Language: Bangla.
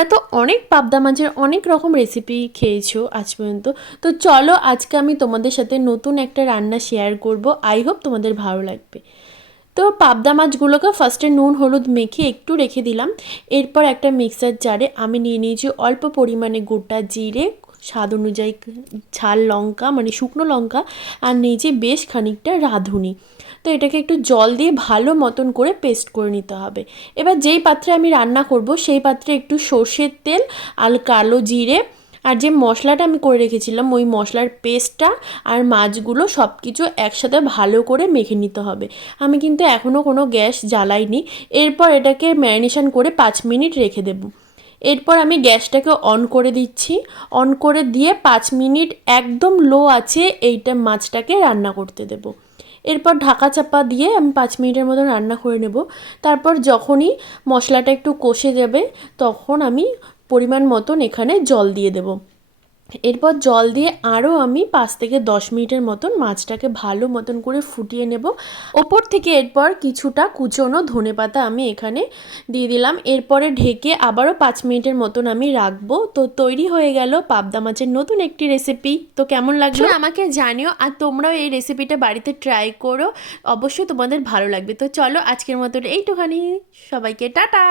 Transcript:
তোমরা তো অনেক পাবদা মাছের অনেক রকম রেসিপি খেয়েছো আজ পর্যন্ত। তো চলো আজকে আমি তোমাদের সাথে নতুন একটা রান্না শেয়ার করব। আই হোপ তোমাদের ভালো লাগবে। তো পাবদা মাছগুলোকে ফার্স্টে নুন হলুদ মেখে একটু রেখে দিলাম। এরপর একটা মিক্সার জারে আমি নিয়ে নিয়েছি অল্প পরিমাণে গোটা জিরে, স্বাদ অনুযায়ী ঝাল লঙ্কা মানে শুকনো লঙ্কা, আর নিয়েছি বেশ খানিকটা রাঁধুনি। তো এটাকে একটু জল দিয়ে ভালো মতন করে পেস্ট করে নিতে হবে। এবার যেই পাত্রে আমি রান্না করব সেই পাত্রে একটু সর্ষের তেল আর কালো জিরে আর যে মশলাটা আমি করে রেখেছিলাম ওই মশলার পেস্টটা আর মাছগুলো সব কিছু একসাথে ভালো করে মেখে নিতে হবে। আমি কিন্তু এখনও কোনো গ্যাস জ্বালাইনি। এরপর এটাকে ম্যারিনেশন করে 5 মিনিট রেখে দেবো। এরপর আমি গ্যাসটাকে অন করে দিচ্ছি। অন করে দিয়ে 5 মিনিট একদম লো আছে এইটা মাছটাকে রান্না করতে দেবো। এরপর ঢাকা চাপা দিয়ে আমি 5 মিনিটের মতো রান্না করে নেব। তারপর যখনই মশলাটা একটু কষে যাবে তখন আমি পরিমাণ মতন এখানে জল দিয়ে দেব। এরপর জল দিয়ে আরও আমি 5 থেকে 10 মিনিটের মতন মাছটাকে ভালো মতন করে ফুটিয়ে নেব। ওপর থেকে এরপর কিছুটা কুচনো ধনেপাতা আমি এখানে দিয়ে দিলাম। এরপরে ঢেকে আবারও 5 মিনিটের মতন আমি রাখবো। তো তৈরি হয়ে গেল পাবদা মাছের নতুন একটি রেসিপি। তো কেমন লাগলো আমাকে জানিও, আর তোমরাও এই রেসিপিটা বাড়িতে ট্রাই করো, অবশ্যই তোমাদের ভালো লাগবে। তো চলো আজকের মতন এইটুখানি, সবাইকে টাটা।